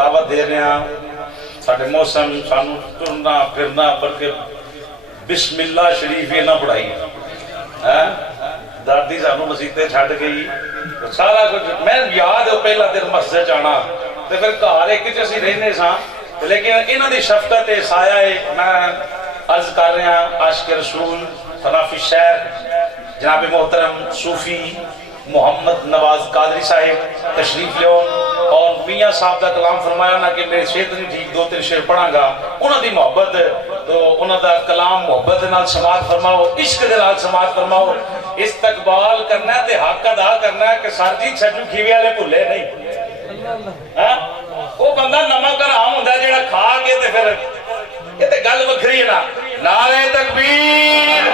دعوت دے رہے ہیں ساڑھے موسم سانو ٹرنا پھرنا بلکہ بسم اللہ شریف یہ نہ پڑھائی دادی سانو مسیطے چھڑ گئی سارا کچھ میں یاد ہے پہلا دن مسجد جانا تو پھر گھر ایک اسی رہنے سا لیکن انہاں دی شفقت سایہ ہے میں عرض کر رہے ہیں عاشق رسول فنافی شہر جناب محترم صوفی محمد نواز قادری صاحب تشریف لیو اور میاں صاحب دا کلام فرمایا نا کہ میرے صحت نہیں ٹھیک دو تین شعر پڑھاں گا انہاں دی محبت تو انہاں دا کلام محبت نال سماعت فرماؤ عشق دے نال سماعت فرماؤ استقبال کرنا ہے تے حق ادا کرنا ہے کہ سرجیت چھجو کھیوے والے بھلے نہیں وہ بندہ نمک حرام ہوندا ہے جڑا کھا کے تے پھر یہ تے گل وکھری ہے نا نعرہ تکبیر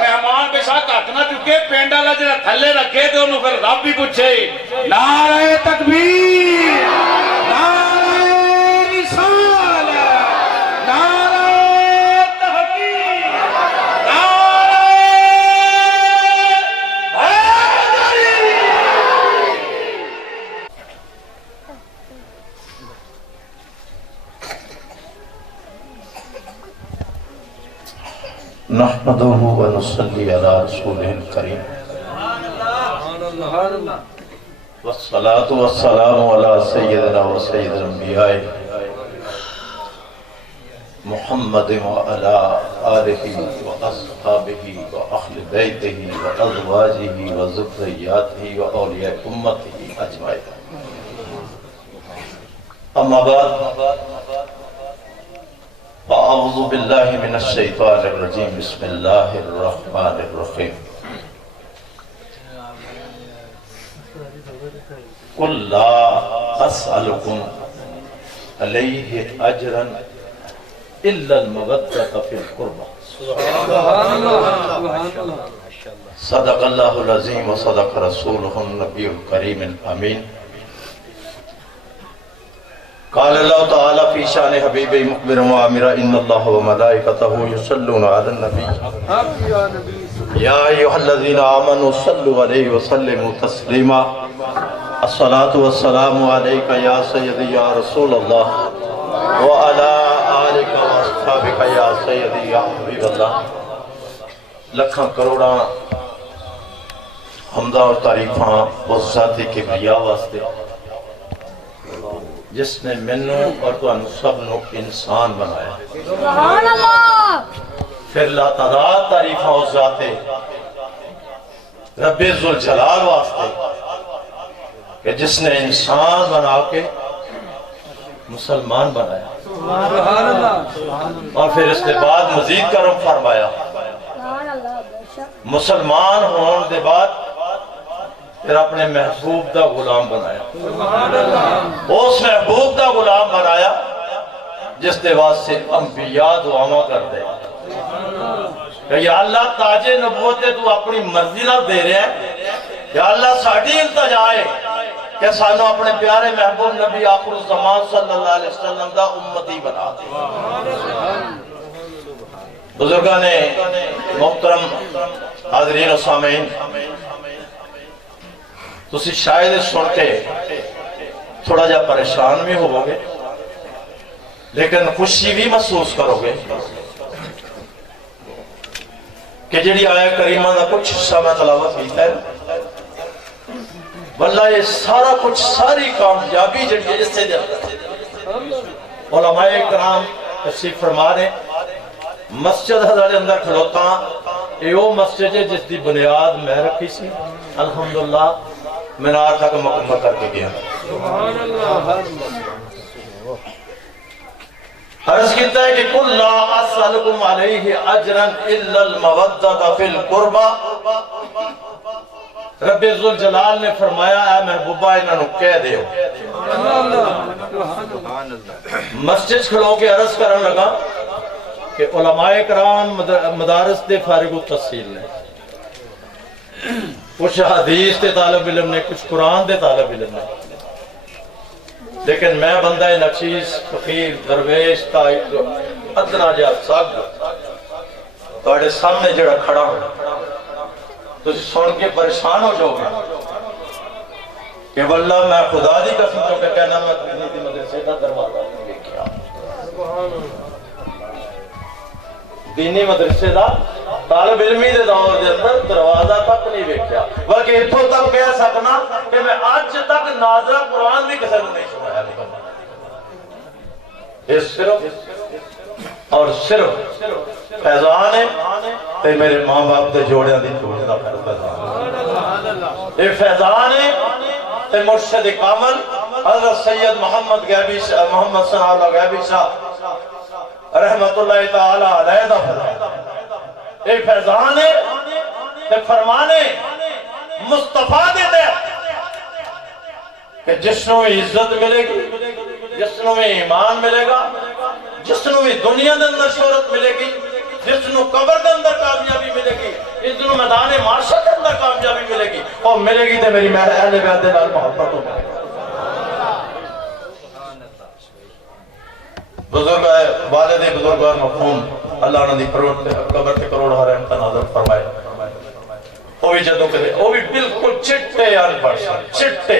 مہمان پیشہ کٹ نہ چکے پینڈ والا جڑا تھلے رکھے تے انہوں پھر رب بھی پوچھے نعرہ تکبیر نعرہ رسالہ نعرہ تحقیق نعرہ حیدری نحمده ونصلي على رسوله الكريم والصلاة والسلام على سيدنا وسيد الأنبياء محمد وعلى آله وأصحابه وأهل بيته وأزواجه وذرياته وأولياء أمته أجمعين أما بعد أعوذ بالله من الشيطان الرجيم بسم الله الرحمن الرحيم قل لا أسألكم عليه أجرا إلا المودة في القربى صدق الله العظيم وصدق رسوله النبي الكريم الأمين قال الله تعالى في شان حبيبه مخبرا وآمرا إن الله وملائكته يصلون على النبي يا أيها الذين آمنوا صلوا عليه وسلموا تسليما الصلاة والسلام عليك يا سيدي يا رسول الله وعلى آلك وأصحابك يا سيدي يا حبيب الله لکھاں کروڑاں حمدہ اور تعریفاں اس ذاتی کبریا واسطے جس نے منو اور تو سب نو انسان بنایا سبحان اللہ پھر لا تعداد تعریفاں اس ذاتے رب ذوالجلال واسطے کہ جس نے انسان بنا کے مسلمان بنایا سبحان اللہ اور پھر اس کے بعد مزید کرم فرمایا سبحان اللہ بے شک مسلمان ہونے کے بعد پھر اپنے محبوب دا غلام بنایا اس محبوب دا غلام بنایا جس دے واسطے انبیاء دعاواں کر دے کہ یا اللہ تاج نبوت تو اپنی مرضی نہ دے رہے ہیں یا اللہ ساڑھی التجا ہے کہ سانو اپنے پیارے محبوب نبی آخر الزمان صلی اللہ علیہ وسلم دا امتی بنا دے بزرگان محترم حاضرین و سامعین تسی شاید سن کے تھوڑا جا پریشان بھی ہو گے لیکن خوشی بھی محسوس کرو گے کہ جڑی آیا کریمہ دا کچھ حصہ میں تلاوت کیتا ہے واللہ یہ سارا کچھ ساری کامیابی جڑی ہے اس سے دے علماء کرام تشریف فرما رہے مسجد ہزارے اندر کھلوتا یہ وہ مسجد ہے جس دی بنیاد میں رکھی سی الحمدللہ منار تک مکمل کر کے گیا عرض کیتا ہے کہ قُلْ لَا أَسْأَلُكُمْ عَلَيْهِ أَجْرًا إِلَّا الْمَوَدَّةَ فِي الْقُرْبَى رب ذوالجلال نے فرمایا اے محبوبہ انہوں نے کہہ دیو مسجد کھلو کے عرض کرنے لگا کہ علماء کرام مدارس دے فارغ التحصیل نے کچھ حدیث دے طالب علم نے کچھ قرآن دے طالب علم نے لیکن میں بندہ نچیز فقیر درویش کا ادنا جا سگ تواڈے سامنے جڑا کھڑا ہوں تو سن کے پریشان ہو جاؤ گے کہ واللہ میں خدا دی قسم تو کہنا دینی مدرسے دا طالب علمی دے دور دے اندر دروازہ تک نہیں ویکھیا بلکہ اتھوں تک کہہ سکنا کہ میں آج تک ناظرہ قرآن بھی کسی نے نہیں سنایا یہ صرف اور صرف فیضان ہے تے میرے ماں باپ دے جوڑیاں دی جوڑی دا فیضان یہ فیضان ہے تے مرشد کامل حضرت سید محمد غیبی محمد ثناء اللہ غیبی صاحب رحمت اللہ تعالی علیہ دا فیضان یہ فیضان ہے تے فرمانے مصطفیٰ دے دے کہ جس نو عزت ملے گی جس نو ایمان ملے گا جس نو دنیا دے اندر شہرت ملے گی جس نو قبر دے اندر کامیابی ملے گی جس نو میدان معاشر دے اندر کامیابی ملے گی اور ملے گی تے میری اہل بیت دے نال محبت ہو بزرگ ہے والد بزرگ اور مفہوم اللہ نے دی قبر تے کروڑ حرم کا نازل فرمائے وہ بھی جدوں کرے وہ بھی بالکل چٹے یار پڑھا چٹے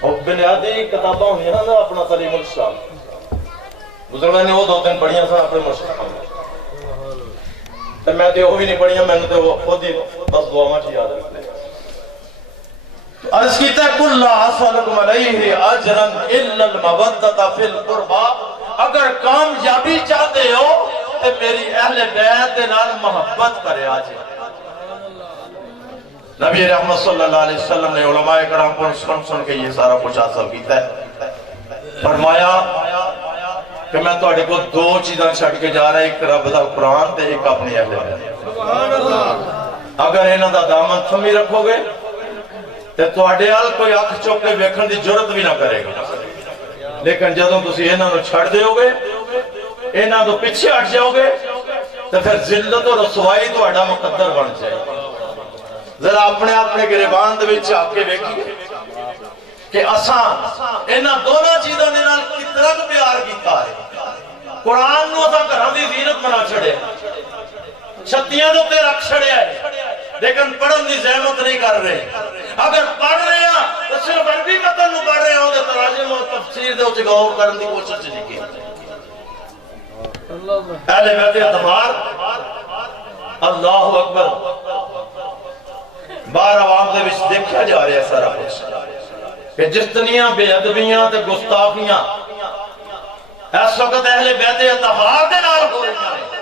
اور بنیادی کتاباں ہوئی ہیں نا اپنا تعلیم الاسلام بزرگاں نے وہ 2 دن پڑھیاں سن اپنے مرشد تے میں تے وہ بھی نہیں پڑھیاں میں نے تے وہ خود ہی بس دعاواں چ یاد رکھ لے عرض کیتا ہے کل لا اسألکم علیہ اجرا الا المودۃ فی القربى اگر کامیابی چاہتے ہو تے میری اہل بیت دے نال محبت کرے آج نبی رحمت صلی اللہ علیہ وسلم نے علماء کرام کو سن کے یہ سارا کچھ حاصل کیتا ہے فرمایا کہ میں تو اڑے کو 2 چیزاں چھڑ کے جا رہا ہے ایک رب دا قرآن تے ایک اپنی اہل بیت اگر انہاں دا دامن تھمی رکھو گے تے تواڈے ال کوئی اکھ چوک کے ویکھن دی ضرورت بھی نہ کرے گا لیکن جدوں تسی انہاں نوں چھڑ دیو گے انہاں تو پیچھے ہٹ جاؤ گے تے پھر ذلت و رسوائی تہاڈا مقدر بن جائے ذرا اپنے گریبان دے وچ آ کے ویکھیے کہ اساں انہاں دونوں چیزاں دے نال کتنا پیار کیتا ہے قرآن نو اساں گھراں دی زینت بنا چھڑیا چھتیاں دے تے رکھ چھڑیا ہے لیکن پڑھن دی زحمت نہیں کر رہے اگر پڑھ رہے ہیں تو صرف عربی متن نو پڑھ رہے ہیں اور تراجم و تفسیر دے وچ غور کرن دی کوشش نہیں کی اہل بیت اعتبار اللہ اکبر بار عوام دے وچ دیکھا جا رہا ہے سارا کچھ کہ جس دنیا بے ادبیاں تے گستاخیاں اس وقت اہل بیت اعتبار دے نال ہو رہی ہیں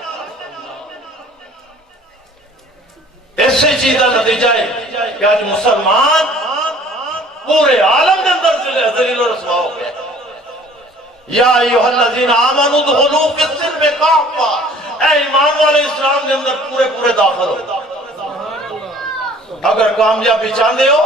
ایسی چیز کا نتیجہ ہے کہ آج مسلمان پورے عالم کے اندر ذلیل و رسوا ہو گیا یا ایھا الذین آمنوا ادخلوا فی السلم کافہ اے ایمان والے اسلام کے اندر پورے داخل ہو اگر کامیابی چاہتے ہو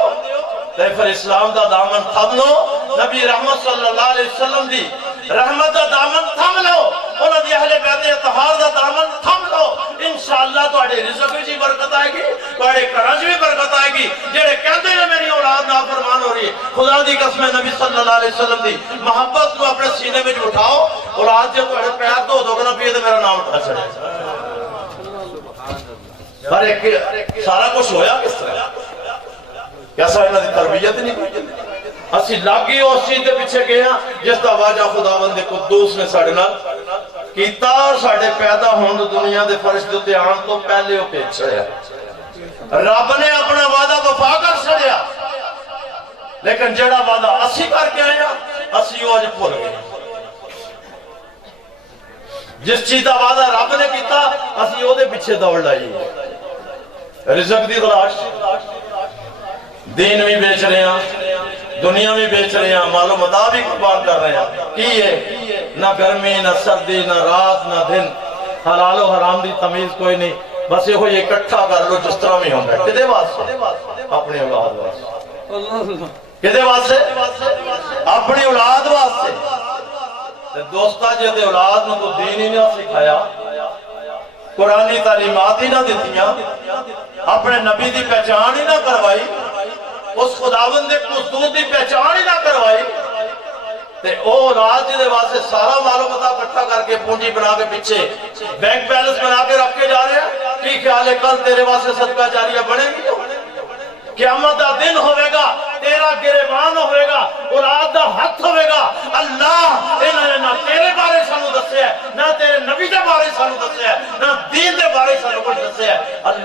تو پھر اسلام دا دامن تھم لو نبی رحمت صلی اللہ علیہ وسلم دی رحمت دا دامن تھم لو انہاں دی اہل بیت اطہار دا دامن تھم لو انشاءاللہ تواڈے رزق وچ بھی برکت آئے گی تواڈے گھراں وچ بھی برکت آئے گی جڑے کہندے نے میری اولاد نافرمان ہو رہی ہے خدا دی قسم نبی صلی اللہ علیہ وسلم دی محبت کو اپنے سینے وچ اٹھاؤ اولاد جو تواڈے پیر دھو دو گے نا پھر میرا نام اٹھا چھڑے پر ایک سارا کچھ ہویا کس طرح کیسا انہاں دی تربیت نہیں کوئی اسی لاگی اس چیز دے پیچھے گئے ہیں جس دا واجہ خداوند قدوس نے ساڈے نال کیتا ساڈے پیدا ہون دنیا دے فرش دے تے آن تو پہلے او پیچھ چھڑیا رب نے اپنا وعدہ وفا کر چھڑیا لیکن جڑا وعدہ اسی کر کے آیا اسی او اج بھول گئے جس چیز دا وعدہ رب نے کیتا اسی او دے پیچھے دوڑ لائی رزق دی تلاش دین بھی بیچ رہے ہیں دنیا بھی بیچ رہے ہیں مال و متاع بھی قربان کر رہے ہیں کی ہے نہ گرمی نہ سردی نہ رات نہ دن حلال و حرام دی تمیز کوئی نہیں بس یہ ہوئی اکٹھا کر لو جس طرح میں ہوتا ہے کدے واسطے اپنی اولاد واسطے کدے واسطے اپنی اولاد واسطے دوستا جے اولاد نو تو دین ہی نہ سکھایا قرآنی تعلیمات ہی نہ دیتیاں اپنے نبی دی پہچان ہی نہ کروائی اس خداوند دے قدوس دی پہچان ہی نہ کروائی تے او اولاد جے واسطے سارا مال و متاع اکٹھا کر کے پونجی بنا کے پیچھے بینک بیلنس بنا کے رکھ کے جا رہے ہیں کی خیال ہے کل تیرے واسطے صدقہ جاریہ بنے گی قیامت دا دن ہوئے گا تیرا گریبان ہوئے گا اولاد دا ہاتھ ہوئے گا اللہ انہوں نے نہ تیرے بارے سانو دسے ہے نہ تیرے نبی دے بارے سانو دسے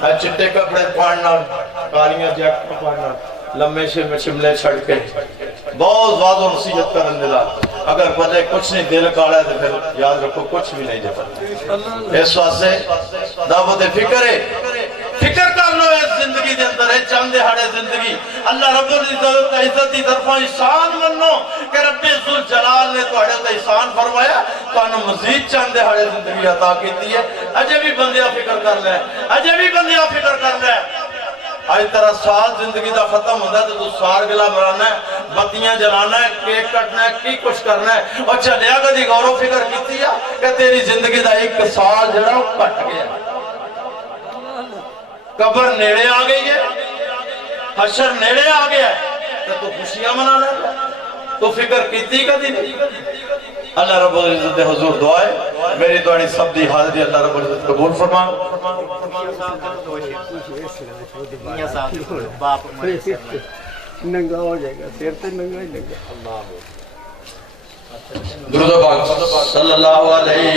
چٹے کپڑے پہننا، کالیاں جیکٹ پہننا، لمبے شملے چھڑ کے بہت واضح نصیحت کرن دلا، اگر پتہ کچھ نہیں دل کالا ہے تو پھر یاد رکھو کچھ بھی نہیں جاتا۔ اس واسطے دعوت فکر ہے، فکر کر لو اس زندگی دے اندر ہے چند دہاڑے زندگی، اللہ رب العزت دی طرفوں احسان منو کہ رب ذوالجلال نے تہاڈے تے احسان فرمایا، تانوں مزید چند دہاڑے زندگی عطا کیتی ہے، اجے بھی بندیا فکر کر لے، اجے بھی بندیا فکر کر لے۔ آج تیرا سال زندگی دا ختم ہوتا ہے تو سار گلا مرانا ہے، بتیاں جلانا ہے، کیک کٹنا ہے، کی کچھ کرنا ہے، اور چلیا کدی غور و فکر کیتی ہے کہ تیری زندگی دا ایک سال جڑا وہ کٹ گیا، قبر نیڑے آ گئی ہے، حشر نیڑے آ گیا ہے، تو خوشیاں منا لے، تو فکر کیتی کدی نہیں۔ اللہ رب العزت دے حضور دعائے میری دعانی سب دی حاضر دی اللہ رب العزت قبول فرما۔ ننگا ہو جائے گا، سیر تے ننگا ہی لگا۔ درود و پاک صلی اللہ علیہ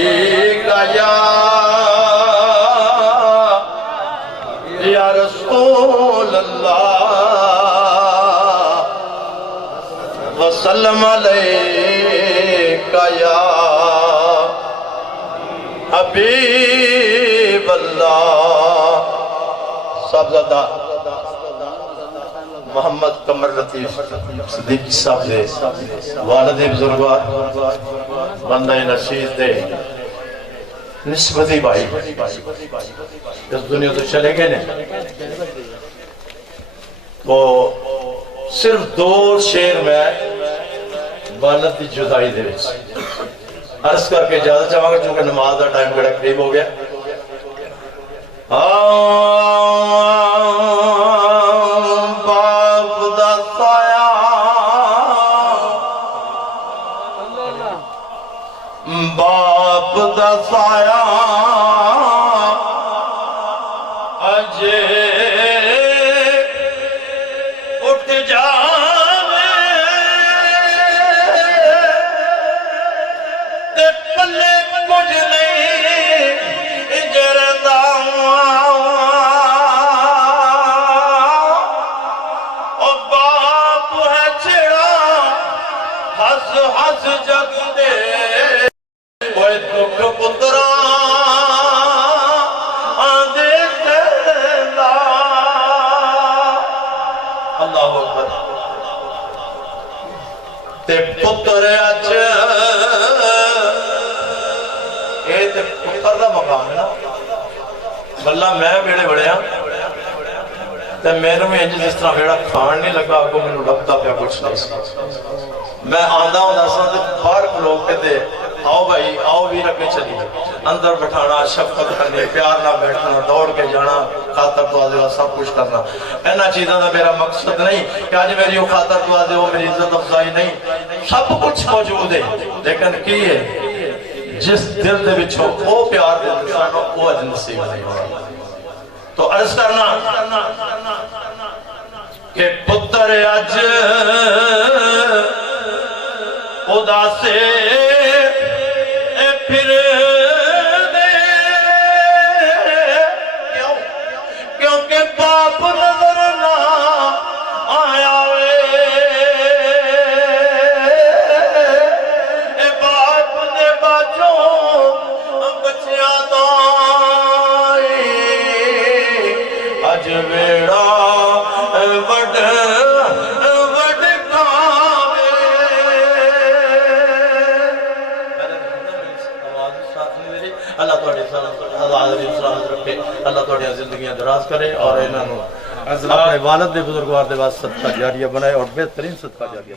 یا رسول اللہ وسلم علیکہ یا حبیب اللہ۔ صاحبزادہ محمد قمر لطیف صدیق صاحب دے والد بزرگوار بندہ نشید دے نسبتی بھائی اس دنیا تو چلے گئے نہیں، تو صرف دو شعر میں والد دی جدائی دے وچ عرض کر کے اجازت چاہوں گا چونکہ نماز دا ٹائم بڑا قریب ہو گیا۔ باپ دا سایہ باپ دا سایہ اجے اٹھ جاوے تے پلے کچھ نہیں جردا او باپ ہے چھڑا ہس ہس جگ دے کوئی دکھ پترا آدھے تیلا۔ اللہ اکبر تے پتر اچ اے تے پتر دا مقام ہے نا، واللہ میں بیڑے بڑے ہاں تے میرے میں انج جس طرح بیڑا کھان نہیں لگا کو میں لگتا پیا کچھ نہیں، میں آندہ ہوں دساں تے باہر لوگ کہتے آؤ بھائی آؤ بھی رکھے چلیے، اندر بٹھانا، شفقت کرنی، پیار نہ بیٹھنا، دوڑ کے جانا، خاطر توازے ہو سب کچھ کرنا، اینا چیزیں دا میرا مقصد نہیں کہ آج میری وہ خاطر توازے ہو، میری عزت افضائی نہیں، سب کچھ موجود ہے، لیکن کی ہے جس دل دے بچھو وہ پیار دے انسانوں وہ اج نصیب نہیں ہو۔ تو عرض کرنا کہ پتر اج خدا سے پھر دے، کیونکہ باپ نظر نہ آیا وے، اے باپ دے باجوں بچیاں دائی اج ویڑا وڈ اللہ توڑے سلامت رکھے، اللہ توڑے زندگیاں دراز کرے اور انہوں اپنے والد دے بزرگوار دے واسطہ صدقہ جاریہ بنائے اور بہترین صدقہ جاریہ۔